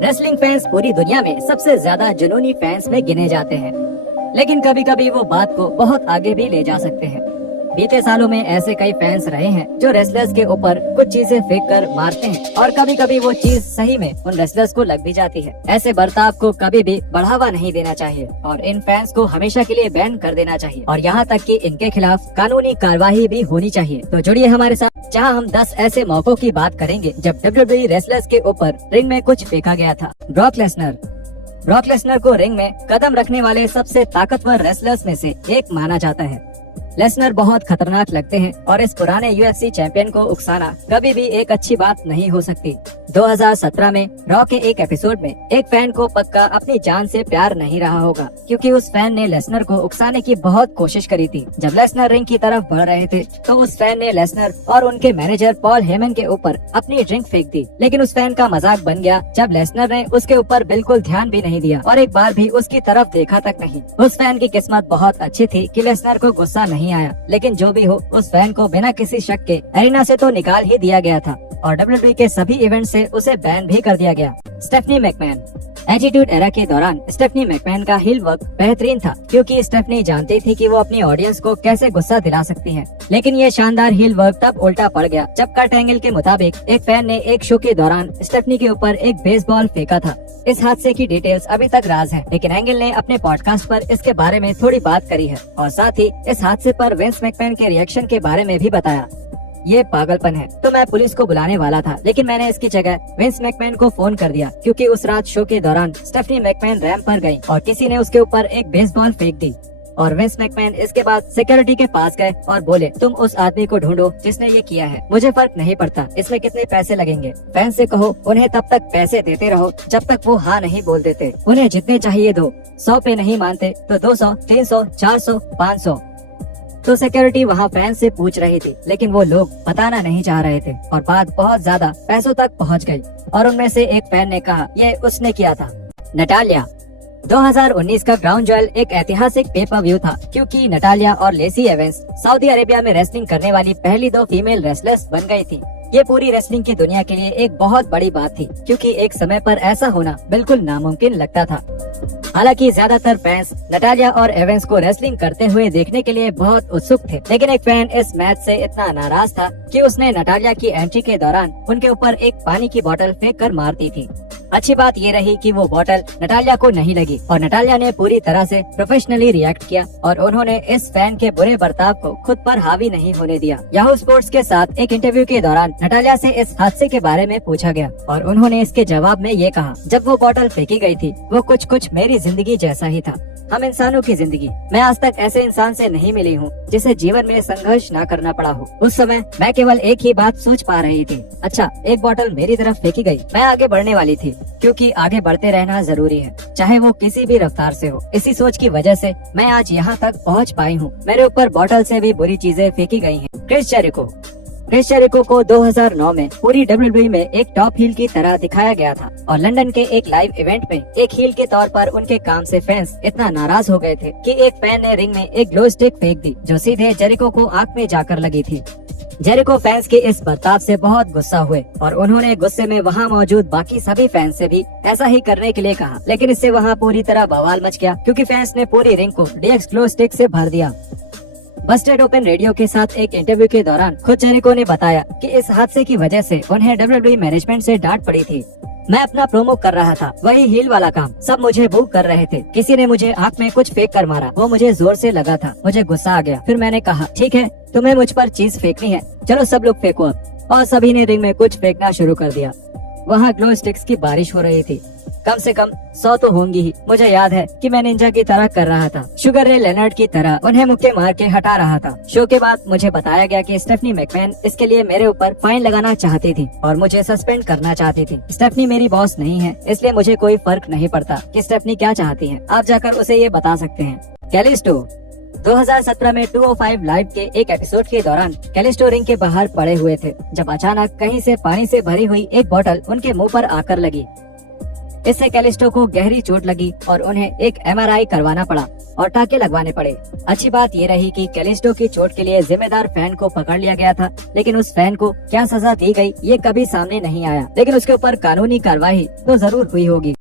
Wrestling fans पूरी दुनिया में सबसे ज्यादा जुनूनी फैंस में गिने जाते हैं, लेकिन कभी कभी वो बात को बहुत आगे भी ले जा सकते हैं। बीते सालों में ऐसे कई फैंस रहे हैं जो रेसलर्स के ऊपर कुछ चीजें फेंक कर मारते हैं और कभी कभी वो चीज सही में उन रेसलर्स को लग भी जाती है। ऐसे बर्ताव को कभी भी बढ़ावा नहीं देना चाहिए और इन फैंस को हमेशा के लिए बैन कर देना चाहिए और यहाँ तक कि इनके खिलाफ कानूनी कार्यवाही भी होनी चाहिए। तो जुड़िए हमारे साथ, जहाँ हम 10 ऐसे मौकों की बात करेंगे जब WWE रेसलर्स के ऊपर रिंग में कुछ फेंका गया था। ब्रॉक लेसनर को रिंग में कदम रखने वाले सबसे ताकतवर रेसलर्स में से एक माना जाता है। लेसनर बहुत खतरनाक लगते हैं और इस पुराने UFC चैंपियन को उकसाना कभी भी एक अच्छी बात नहीं हो सकती। 2017 में रॉ के एक एपिसोड में एक फैन को पक्का अपनी जान से प्यार नहीं रहा होगा, क्योंकि उस फैन ने लेसनर को उकसाने की बहुत कोशिश करी थी। जब लेसनर रिंग की तरफ बढ़ रहे थे तो उस फैन ने लेसनर और उनके मैनेजर पॉल हेमन के ऊपर अपनी ड्रिंक फेंक दी, लेकिन उस फैन का मजाक बन गया जब लेसनर ने उसके ऊपर बिल्कुल ध्यान भी नहीं दिया और एक बार भी उसकी तरफ देखा तक नहीं। उस फैन की किस्मत बहुत अच्छी थी कि लेसनर को गुस्सा नहीं आया, लेकिन जो भी हो उस फैन को बिना किसी शक के एरिना से तो निकाल ही दिया गया था और WWE के सभी इवेंट से उसे बैन भी कर दिया गया। Stephanie McMahon. एटीट्यूड एरा के दौरान स्टेफनी मैकमैन का हील वर्क बेहतरीन था, क्योंकि स्टेफनी जानती थी कि वो अपनी ऑडियंस को कैसे गुस्सा दिला सकती है। लेकिन ये शानदार हील वर्क तब उल्टा पड़ गया जब कट एंगल के मुताबिक एक फैन ने एक शो के दौरान स्टेफनी के ऊपर एक बेसबॉल फेंका था। इस हादसे की डिटेल्स अभी तक राज है, लेकिन एंगल ने अपने पॉडकास्ट पर इसके बारे में थोड़ी बात करी है और साथ ही इस हादसे पर विंस मैकमैन के रिएक्शन के बारे में भी बताया। ये पागलपन है। तो मैं पुलिस को बुलाने वाला था, लेकिन मैंने इसकी जगह विंस मैकमैन को फोन कर दिया, क्योंकि उस रात शो के दौरान स्टेफनी मैकमैन रैंप पर गई और किसी ने उसके ऊपर एक बेसबॉल फेंक दी और विंस मैकमैन इसके बाद सिक्योरिटी के पास गए और बोले, तुम उस आदमी को ढूंढो जिसने ये किया है, मुझे फर्क नहीं पड़ता इसमें कितने पैसे लगेंगे। फैन से कहो उन्हें तब तक पैसे देते रहो जब तक वो हाँ नहीं बोल देते। उन्हें जितने चाहिए दो, 100 पे नहीं मानते तो 200, 300, 400, 500। तो सिक्योरिटी वहाँ फैन से पूछ रही थी, लेकिन वो लोग बताना नहीं चाह रहे थे और बात बहुत ज्यादा पैसों तक पहुँच गयी और उनमें से एक फैन ने कहा ये उसने किया था। नटालिया। 2019 का ग्राउंड ज्वेल एक ऐतिहासिक पेपर व्यू था, क्योंकि नटालिया और लेसी एवेंस सऊदी अरेबिया में रेसलिंग करने वाली पहली 2 फीमेल रेसलर्स बन गई थी। ये पूरी रेसलिंग की दुनिया के लिए एक बहुत बड़ी बात थी, क्योंकि एक समय पर ऐसा होना बिल्कुल नामुमकिन लगता था। हालांकि ज्यादातर फैंस नटालिया और एवेंस को रेसलिंग करते हुए देखने के लिए बहुत उत्सुक थे, लेकिन एक फैन इस मैच से इतना नाराज था कि उसने नटालिया की एंट्री के दौरान उनके ऊपर एक पानी की बोतल फेंक कर मार दी थी। अच्छी बात ये रही कि वो बोतल नटालिया को नहीं लगी और नटालिया ने पूरी तरह से प्रोफेशनली रिएक्ट किया और उन्होंने इस फैन के बुरे बर्ताव को खुद पर हावी नहीं होने दिया। याहू स्पोर्ट्स के साथ एक इंटरव्यू के दौरान नटालिया से इस हादसे के बारे में पूछा गया और उन्होंने इसके जवाब में ये कहा, जब वो बोतल फेंकी गई थी वो कुछ मेरी जिंदगी जैसा ही था। हम इंसानों की जिंदगी, मैं आज तक ऐसे इंसान से नहीं मिली हूँ जिसे जीवन में संघर्ष न करना पड़ा हो। उस समय मैं केवल एक ही बात सोच पा रही थी, अच्छा एक बोतल मेरी तरफ फेंकी गई, मैं आगे बढ़ने वाली थी, क्योंकि आगे बढ़ते रहना जरूरी है, चाहे वो किसी भी रफ्तार से हो। इसी सोच की वजह से मैं आज यहाँ तक पहुँच पाई हूँ। मेरे ऊपर बोतल से भी बुरी चीजें फेंकी गई हैं। क्रिस जेरिको को 2009 में पूरी WWE में एक टॉप हील की तरह दिखाया गया था और लंदन के एक लाइव इवेंट में एक हील के तौर पर उनके काम से फैंस इतना नाराज हो गए थे कि एक फैन ने रिंग में एक ग्लो स्टिक फेंक दी, जो सीधे जेरिको को आंख में जाकर लगी थी। जेरिको फैंस के इस बर्ताव से बहुत गुस्सा हुए और उन्होंने गुस्से में वहाँ मौजूद बाकी सभी फैंस से भी ऐसा ही करने के लिए कहा, लेकिन इससे वहाँ पूरी तरह बवाल मच गया, क्योंकि फैंस ने पूरी रिंग को DX ग्लो स्टिक से भर दिया। बस्टेड ओपन रेडियो के साथ एक इंटरव्यू के दौरान खुद जेरिको ने बताया कि इस हादसे की वजह से उन्हें WWE मैनेजमेंट से डांट पड़ी थी। मैं अपना प्रोमो कर रहा था, वही हील वाला काम, सब मुझे बू कर रहे थे। किसी ने मुझे आंख में कुछ फेंक कर मारा, वो मुझे जोर से लगा था, मुझे गुस्सा आ गया। फिर मैंने कहा ठीक है, तुम्हें मुझ पर चीज फेंकनी है, चलो सब लोग फेंको अब। और सभी ने रिंग में कुछ फेंकना शुरू कर दिया। वहाँ ग्लो स्टिक्स की बारिश हो रही थी, कम से कम 100 तो होंगी ही। मुझे याद है कि मैं निंजा की तरह कर रहा था, शुगर रे लेनर्ड की तरह उन्हें मुक्के मार के हटा रहा था। शो के बाद मुझे बताया गया कि स्टेफनी मैकमैन इसके लिए मेरे ऊपर फाइन लगाना चाहती थी और मुझे सस्पेंड करना चाहती थी। स्टेफनी मेरी बॉस नहीं है, इसलिए मुझे कोई फर्क नहीं पड़ता कि स्टेफनी क्या चाहती है, आप जाकर उसे ये बता सकते हैं। कैलिस्टो। 2017 में 205 लाइव के एक एपिसोड के दौरान कैलिस्टो रिंग के बाहर पड़े हुए थे, जब अचानक कहीं से पानी से भरी हुई एक बोतल उनके मुंह पर आकर लगी। इससे कैलिस्टो को गहरी चोट लगी और उन्हें एक MRI करवाना पड़ा और टाके लगवाने पड़े। अच्छी बात ये रही कि कैलिस्टो की चोट के लिए जिम्मेदार फैन को पकड़ लिया गया था, लेकिन उस फैन को क्या सजा दी गई ये कभी सामने नहीं आया, लेकिन उसके ऊपर कानूनी कार्रवाई तो जरूर हुई होगी।